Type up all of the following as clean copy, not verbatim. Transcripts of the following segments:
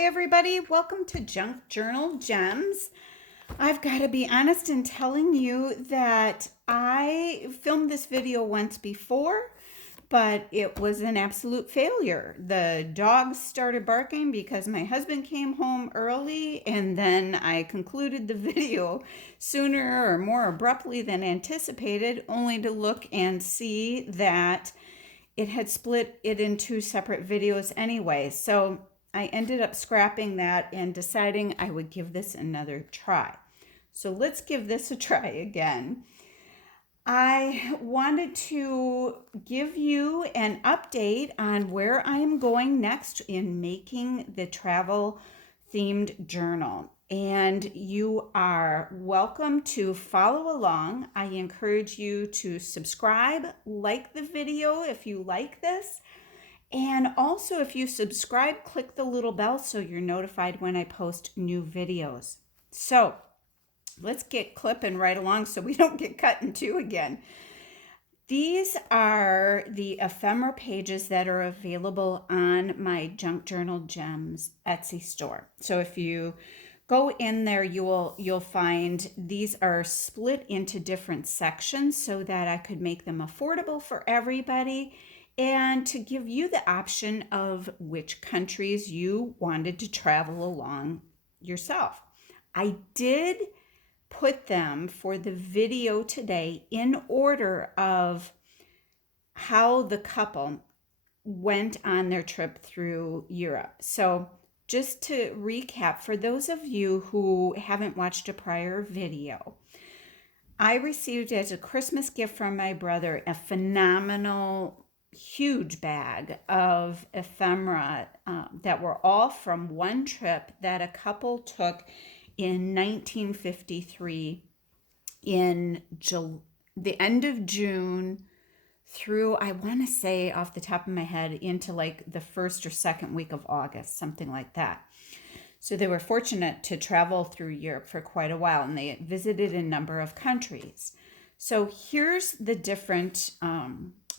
Hi everybody, welcome to Junk Journal Gems. I've got to be honest in telling you that I filmed this video once before, but it was an absolute failure. The dogs started barking because my husband came home early, and then I concluded the video sooner or more abruptly than anticipated, only to look and see that it had split it in two separate videos anyway. So I ended up scrapping that and deciding I would give this another try. So let's give this a try again. I wanted to give you an update on where I am going next in making the travel themed journal. And you are welcome to follow along. I encourage you to subscribe, like the video if you like this. And also, if you subscribe, click the little bell so you're notified when I post new videos. So let's get clipping right along so we don't get cut in two again. These are the ephemera pages that are available on my Junk Journal Gems Etsy store. So if you go in there, you'll find these are split into different sections so that I could make them affordable for everybody and to give you the option of which countries you wanted to travel along yourself. I did put them for the video today in order of how the couple went on their trip through Europe. So just to recap, for those of you who haven't watched a prior video, I received as a Christmas gift from my brother a phenomenal, huge bag of ephemera that were all from one trip that a couple took in 1953 in the end of June through, I want to say off the top of my head, into like the first or second week of August, something like that. So they were fortunate to travel through Europe for quite a while, and they visited a number of countries. So here's the different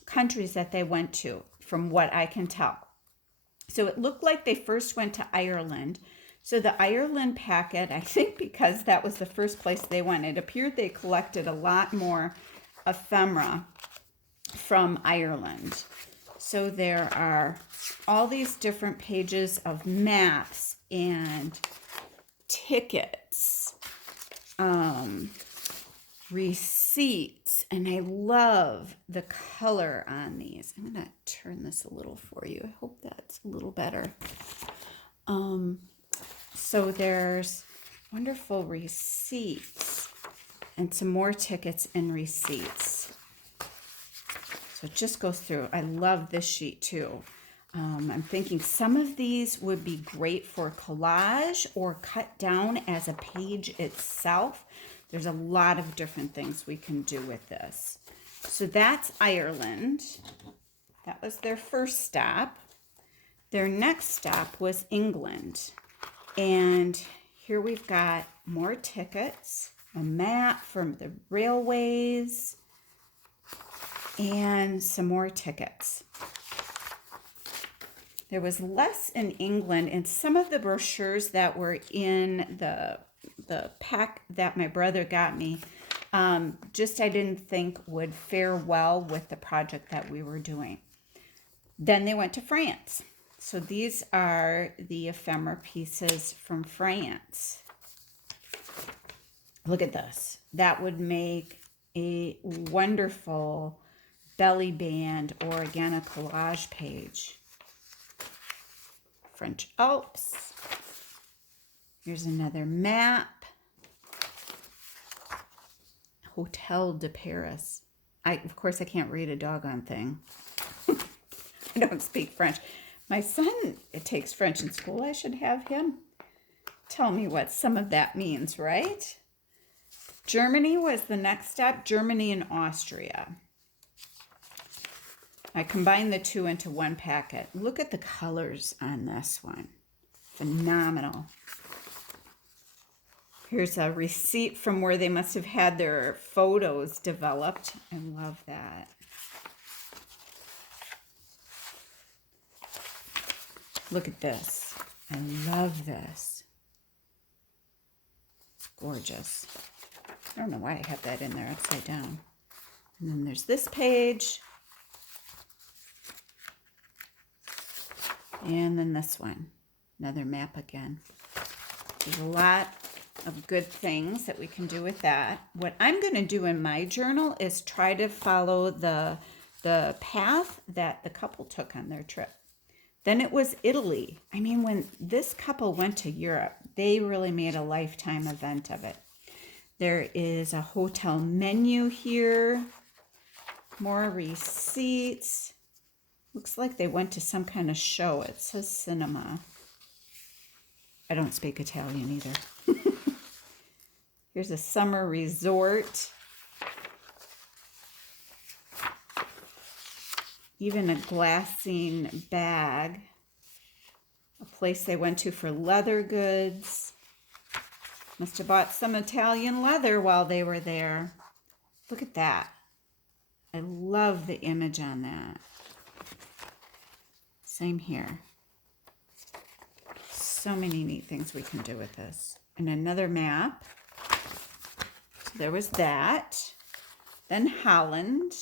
countries that they went to, from what I can tell. So it looked like they first went to Ireland. So the Ireland packet, I think because that was the first place they went, it appeared they collected a lot more ephemera from Ireland. So there are all these different pages of maps and tickets, receipts, and I love the color on these. I'm going to turn this a little for you. I hope that's a little better. So there's wonderful receipts and some more tickets and receipts. So it just goes through. I love this sheet too. I'm thinking some of these would be great for collage or cut down as a page itself. There's a lot of different things we can do with this. So that's Ireland. That was their first stop. Their next stop was England. And here we've got more tickets, a map from the railways, and some more tickets. There was less in England, and some of the brochures that were in the pack that my brother got me, just I didn't think would fare well with the project that we were doing. Then they went to France. So these are the ephemera pieces from France. Look at this. That would make a wonderful belly band or, again, a collage page. French Alps. Here's another map. Hotel de Paris. Of course, I can't read a doggone thing. I don't speak French. My son, it takes French in school. I should have him tell me what some of that means, right? Germany was the next step. Germany and Austria. I combined the two into one packet. Look at the colors on this one. Phenomenal. Here's a receipt from where they must have had their photos developed. I love that. Look at this. I love this. It's gorgeous. I don't know why I have that in there upside down. And then there's this page. And then this one. Another map again. There's a lot of good things that we can do with that. What I'm going to do in my journal is try to follow the path that the couple took on their trip. Then it was Italy. I mean, when this couple went to Europe, they really made a lifetime event of it. There is a hotel menu here. More receipts. Looks like they went to some kind of show. It says cinema. I don't speak Italian either. Here's a summer resort. Even a glassine bag. A place they went to for leather goods. Must have bought some Italian leather while they were there. Look at that. I love the image on that. Same here. So many neat things we can do with this. And another map. So there was that. Then Holland.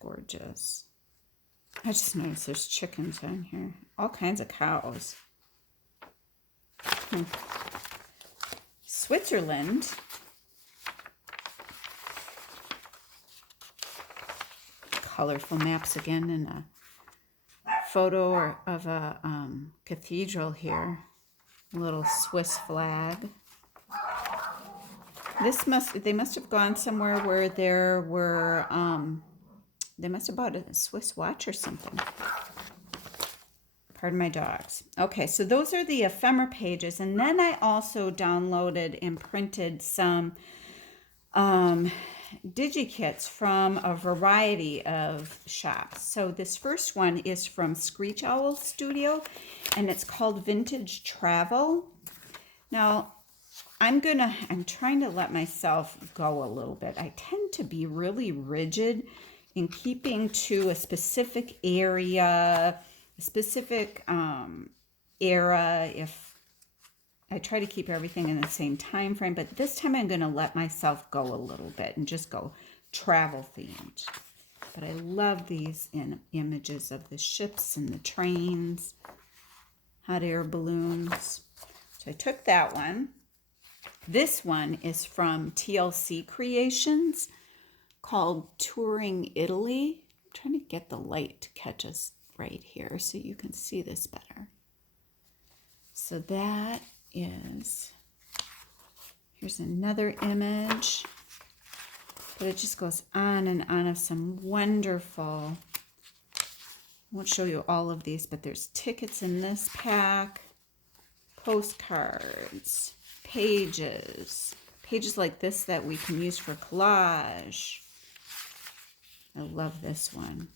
Gorgeous. I just noticed there's chickens on here. All kinds of cows. Switzerland. Colorful maps again, and a photo of a cathedral here. A little Swiss flag. They must have gone somewhere where there were, they must have bought a Swiss watch or something. Pardon my dogs. Okay, so those are the ephemera pages. And then I also downloaded and printed some digikits from a variety of shops. So this first one is from Screech Owl Studio, and it's called Vintage Travel. Now, I'm trying to let myself go a little bit. I tend to be really rigid in keeping to a specific area, a specific era. If I try to keep everything in the same time frame, but this time I'm going to let myself go a little bit and just go travel themed. But I love these images of the ships and the trains, hot air balloons. So I took that one. This one is from TLC Creations called Touring Italy. I'm trying to get the light to catch us right here so you can see this better. So that is, here's another image, but it just goes on and on of some wonderful, I won't show you all of these, but there's tickets in this pack, postcards, pages like this that we can use for collage. I love this one.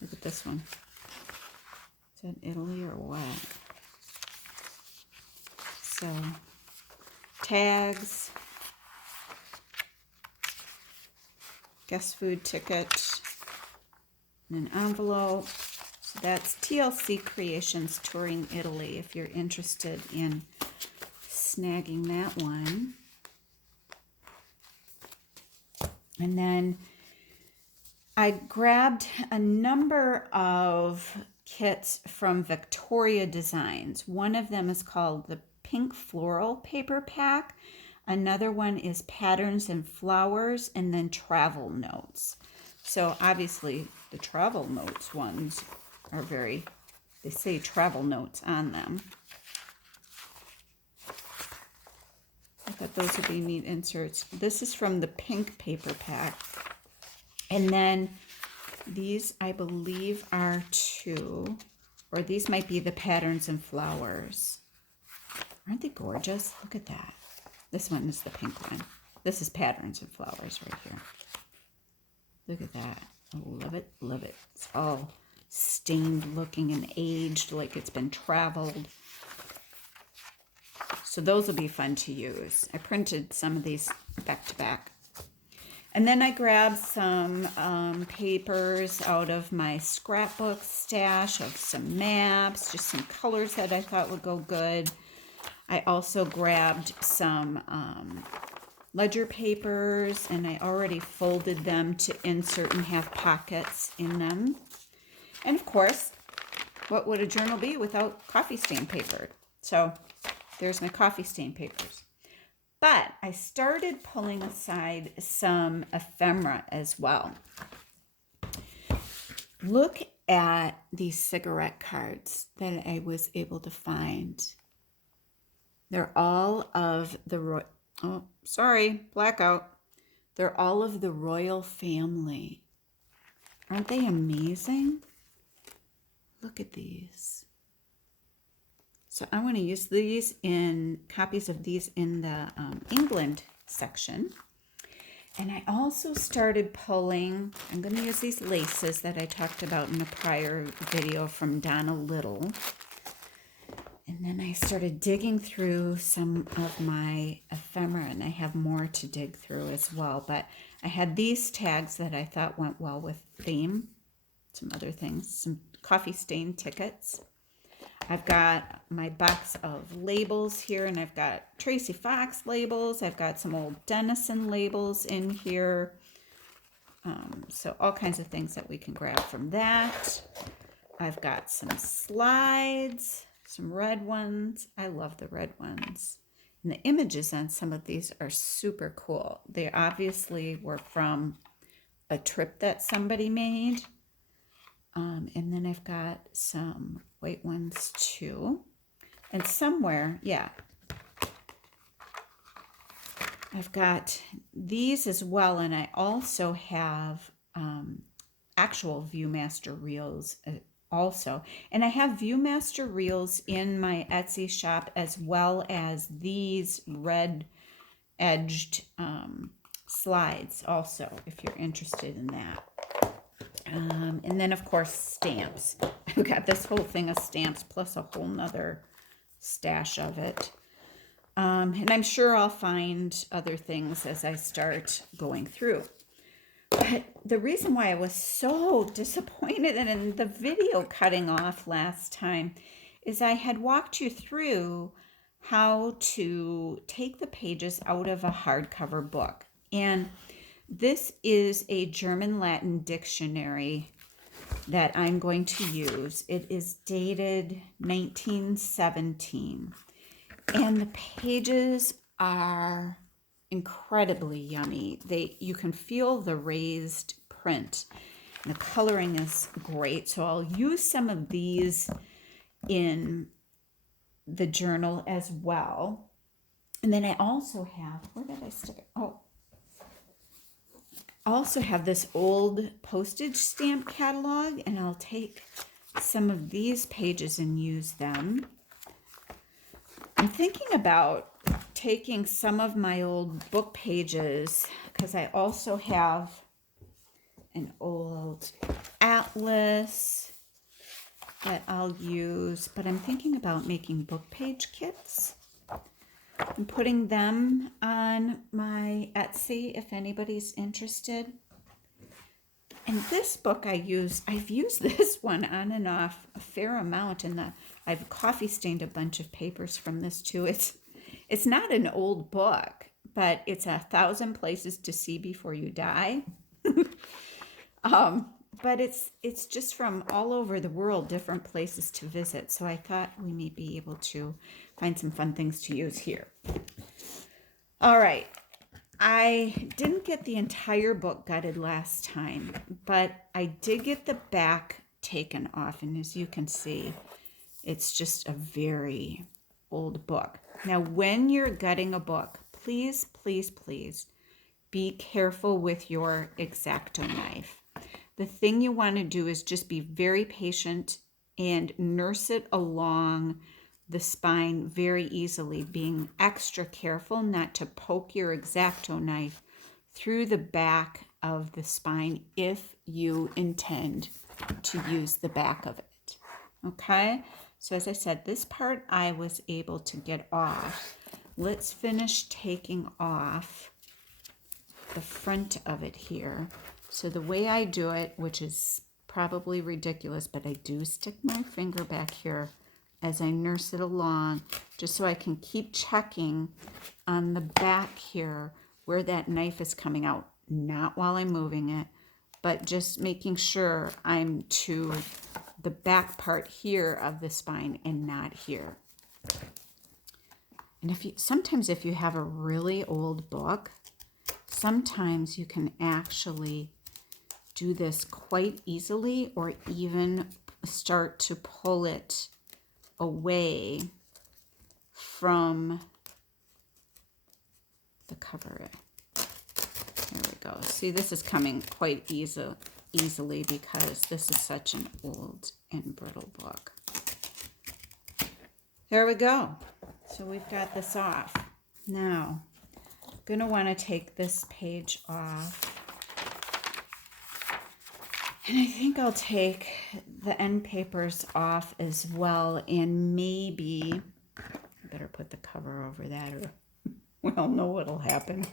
Look at this one. Is that Italy or what? So, tags, guest food ticket, and an envelope. So that's TLC Creations Touring Italy if you're interested in snagging that one. And then I grabbed a number of kits from Victoria Designs. One of them is called the Pink Floral Paper Pack. Another one is Patterns and Flowers, and then Travel Notes. So obviously the Travel Notes ones are they say Travel Notes on them. I thought those would be neat inserts. This is from the Pink Paper Pack. And then these, I believe, are or these might be the Patterns and Flowers. Aren't they gorgeous? Look at that. This one is the pink one. This is Patterns and Flowers right here. Look at that. I love it, love it. It's all stained looking and aged like it's been traveled. So those will be fun to use. I printed some of these back to back. And then I grabbed some papers out of my scrapbook stash of some maps, just some colors that I thought would go good. I also grabbed some ledger papers, and I already folded them to insert and have pockets in them. And of course, what would a journal be without coffee stain paper? So there's my coffee stain papers. But I started pulling aside some ephemera as well. Look at these cigarette cards that I was able to find. They're all of the blackout. They're all of the royal family. Aren't they amazing? Look at these. So I want to use these in copies of these in the England section. And I also started pulling, I'm going to use these laces that I talked about in the prior video from Donna Little. And then I started digging through some of my ephemera, and I have more to dig through as well. But I had these tags that I thought went well with theme, some other things, some coffee stain tickets. I've got my box of labels here, and I've got Tracy Fox labels. I've got some old Dennison labels in here. So all kinds of things that we can grab from that. I've got some slides, some red ones. I love the red ones. And the images on some of these are super cool. They obviously were from a trip that somebody made. And then I've got some white ones too. And somewhere, yeah, I've got these as well. And I also have actual ViewMaster reels also. And I have ViewMaster reels in my Etsy shop, as well as these red edged slides also, if you're interested in that. And then, of course, stamps. I've got this whole thing of stamps plus a whole nother stash of it. And I'm sure I'll find other things as I start going through. But the reason why I was so disappointed in the video cutting off last time is I had walked you through how to take the pages out of a hardcover book. And this is a German-Latin dictionary that I'm going to use. It is dated 1917. And the pages are incredibly yummy. You can feel the raised print. And the coloring is great. So I'll use some of these in the journal as well. And then I also have, where did I stick it? Oh, I also have this old postage stamp catalog, and I'll take some of these pages and use them. I'm thinking about taking some of my old book pages, because I also have an old atlas that I'll use, but I'm thinking about making book page kits and putting them on my Etsy if anybody's interested. And this book I've used this one on and off a fair amount, and I've coffee stained a bunch of papers from this too. It's not an old book, but it's 1,000 Places to See Before You Die. But it's just from all over the world, different places to visit. So I thought we may be able to find some fun things to use here. All right. I didn't get the entire book gutted last time, but I did get the back taken off. And as you can see, it's just a very old book. Now, when you're gutting a book, please, please, please be careful with your X-Acto knife. The thing you want to do is just be very patient and nurse it along the spine very easily, being extra careful not to poke your X-Acto knife through the back of the spine if you intend to use the back of it. Okay? So as I said, this part I was able to get off. Let's finish taking off the front of it here. So the way I do it, which is probably ridiculous, but I do stick my finger back here as I nurse it along, just so I can keep checking on the back here where that knife is coming out, not while I'm moving it, but just making sure I'm to the back part here of the spine and not here. And sometimes if you have a really old book, sometimes you can actually do this quite easily, or even start to pull it away from the cover. There we go. See, this is coming quite easily because this is such an old and brittle book. There we go. So we've got this off. Now, I'm going to want to take this page off. And I think I'll take the end papers off as well, and maybe I better put the cover over that, or we all know what'll happen.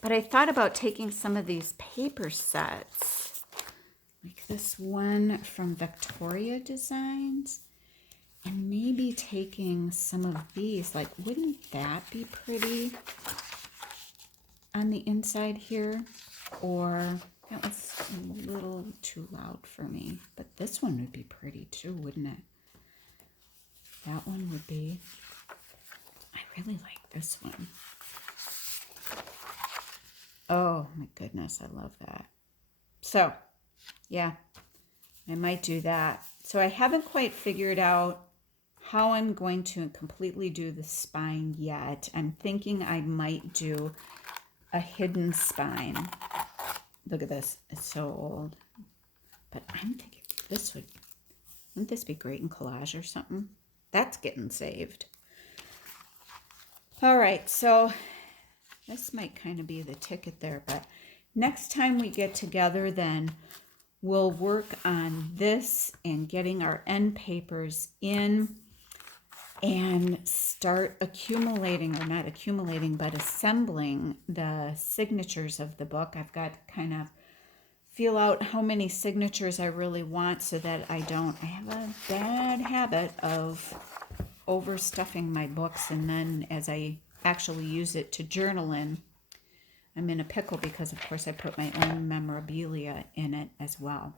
But I thought about taking some of these paper sets, like this one from Victoria Designs, and maybe taking some of these. Like, wouldn't that be pretty on the inside here? Or that was a little too loud for me, but this one would be pretty too, wouldn't it? That one would be. I really like this one. Oh my goodness, I love that. So yeah, I might do that. So I haven't quite figured out how I'm going to completely do the spine yet. I'm thinking I might do a hidden spine. Look at this, it's so old. But I'm thinking wouldn't this be great in collage or something? That's getting saved. All right, so this might kind of be the ticket there, but next time we get together, then we'll work on this and getting our end papers in and start accumulating, or not accumulating, but assembling the signatures of the book. I've got to kind of feel out how many signatures I really want so that I have a bad habit of overstuffing my books, and then as I actually use it to journal in, I'm in a pickle because, of course, I put my own memorabilia in it as well.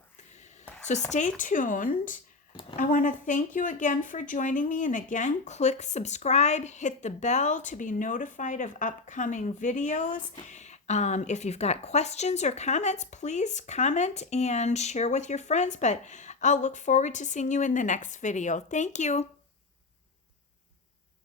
So stay tuned. I want to thank you again for joining me. And again, click subscribe, hit the bell to be notified of upcoming videos. If you've got questions or comments, please comment and share with your friends. But I'll look forward to seeing you in the next video. Thank you.